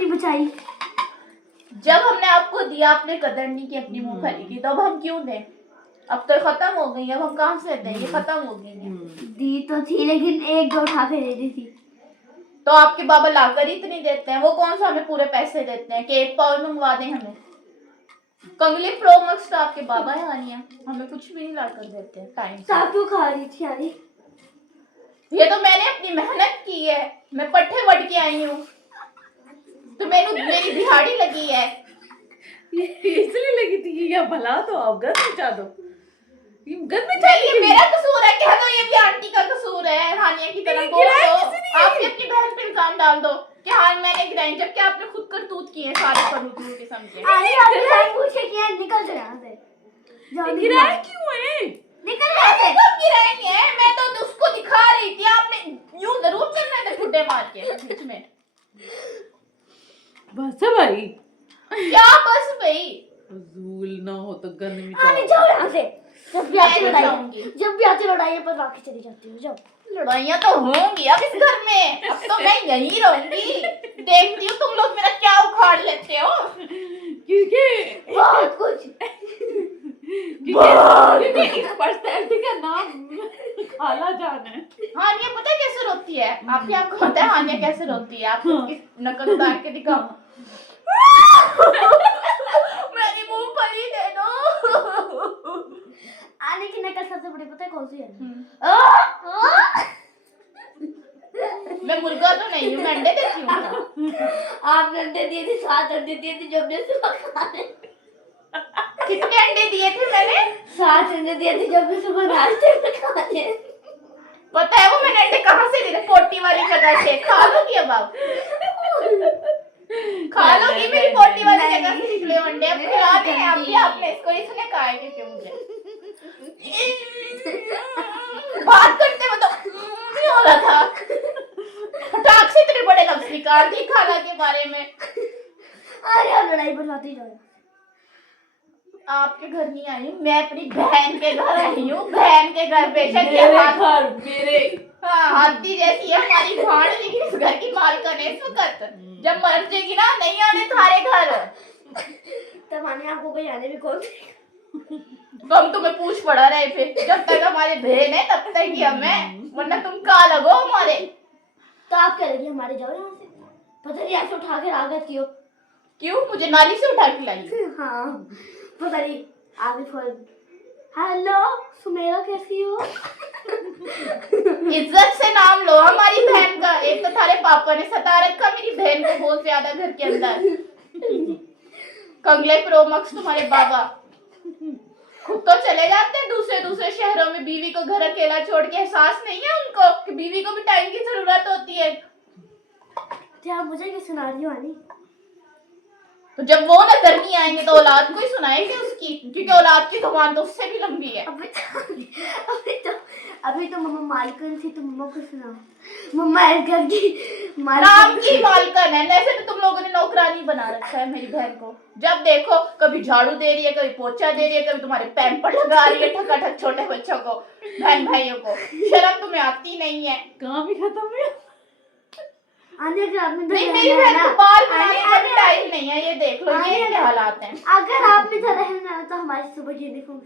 नहीं बचाई? जब हमने आपको दिया आपने कदर नहीं की, अपनी मूंगफली की, तो अब हम क्यों दें? अब तो खत्म हो गई, अब हम कहाँ से दें? ये खत्म हो गई है। दी तो थी लेकिन एक दो उठा के दे दी थी। तो आपके बाबा लाकर इतनी देते हैं, वो कौन सा हमें पूरे पैसे देते हैं कि 1 पाउंड मंगवा दें हमें? कंगली प्रो मैक्स तो आपके बाबा है आनिया, हमें कुछ भी नहीं लाकर देते टाइम से। आप क्यों खा रही थी यानी? ये तो मैंने अपनी मेहनत की है, मैं पट्टे वट के आई हूँ, तो मेरी दिहाड़ी लगी है। इसलिए लगी थी कि क्या भला, तो आप घर पहुंचा दो। घर में ये मेरा कसूर है, कह दो ये भी आंटी का कसूर है, हानिया की तरह बोल दो, आप भी अपनी बहन पे इल्जाम डाल दो कि हाँ मैंने गिराई, जबकि आपने खुद करतूत किए सारे फरूतूत किस्म के। अरे आपने सब पूछे कि निकल जाओ यहाँ से। गिराए क्यों है? निकल यहाँ से। कब गिराई है? मैं तो उसको दिखा रही थी, आपने यूं जरूर चलना था ठुड्डे मार के बीच में। बस है भाई, क्या बस भाई? फजूल ना हो तो गंद में आने जाओ यहाँ से। जब भी आती मैं लड़ाई, जाऊंगी। जब भी आती लड़ाई पर राखी चली जाती हो। जाओ। लड़ाइयाँ तो होंगी अब इस घर में, अब तो मैं यहीं रहूंगी, देखती हूँ तुम लोग मेरा क्या उखाड़ लेते हो। क्योंकि बहुत कुछ। क्योंकि इस पर्सनैलिटी का नाम खाला जान है। हानिया पता है कैसे रोती है? आपको पता है हानिया कैसे रोती है? आपको उसकी नकल उतार के दिखाऊं? मेरी मूंगफली दे दो। आने की नकल सबसे बड़ी पता है कौन सी है? मैं मुर्गा तो नहीं हूँ, मैं अंडे देती हूँ। आप अंडे दिए थे, 7 अंडे दिए थे जब ने सुबह खाने। कितने अंडे दिए थे मैंने? 7 अंडे दिए थे जब ने सुबह नाश्ते में खाने। पता है वो मैंने अंडे कहाँ से लिए? पोटी वाली जगह से। खा लोगी अब आप? खा लोगी मेरी पोटी वाली जगह से निकले अंडे? अब खिलाने हैं अभी आपने इसको, इसने कहा है कि मुझे बात करते में तो नहीं हो रहा था, फटाक से इतने बड़े लफ्ज निकाल दिए खाना के बारे में। अरे आप लड़ाई बनवाते जाओ। आपके घर नहीं आई हूँ, मैं अपनी बहन के घर आई हूँ। बहन के घर बेशक ये घर मेरे हाथी जैसी है हमारी भाड़, लेकिन इस घर की मालकिन है इस वक्त। जब मर जाएगी ना, नहीं आने थारे घर। तब आने आपको कोई आने भी कौन? तो हम तुम्हें पूछ पड़ा रहे थे, जब तक हमारे बहन है तब तक ही हमें, वरना तुम का लगो हमारे। तो आप क्या लगी हमारे जाओ यहाँ से। पता नहीं ऐसे उठा के आ जाती हो। क्यों? मुझे नाली से उठा के लाई? हाँ पता नहीं। आगे फोन। हेलो सुमेरा कैसी हो? इज्जत से नाम लो हमारी बहन का। एक तो थारे पापा ने सता रखा मेरी बहन को बहुत ज्यादा घर के अंदर। कंगले प्रो मैक्स तुम्हारे बाबा खुद तो चले जाते हैं दूसरे शहरों में, बीवी को घर अकेला छोड़ के। एहसास नहीं है उनको कि बीवी को भी टाइम की जरूरत होती है। क्या मुझे क्या सुना रही हो आनी? तो जब वो नजर नहीं आएंगे तो औलाद को ही सुनाएंगे उसकी, क्योंकि औलाद की जुबान तो उससे भी लंबी है। अभी तो मम्मा मालकिन थी, तो मम्मा को सुनाओ। मम्मा इस घर की नाम की मालकिन है, ऐसे तो तुम लोगों ने नौकरानी बना रखा है मेरी बहन को। जब देखो कभी झाड़ू दे रही है, कभी पोछा दे रही है, कभी तुम्हारे पैम्पर लगा रही है ठकाठक छोटे बच्चों को, बहन भाइयों को। शर्म तुम्हें आती नहीं है। काम ही खत्म है। आने अगर आपने नहीं, मेरी बहन को बाल बनाने का भी टाइम नहीं है, ये देख लो ये क्या हालात हैं। अगर आप इधर रहना तो हमारी सुबह यूनिफॉर्म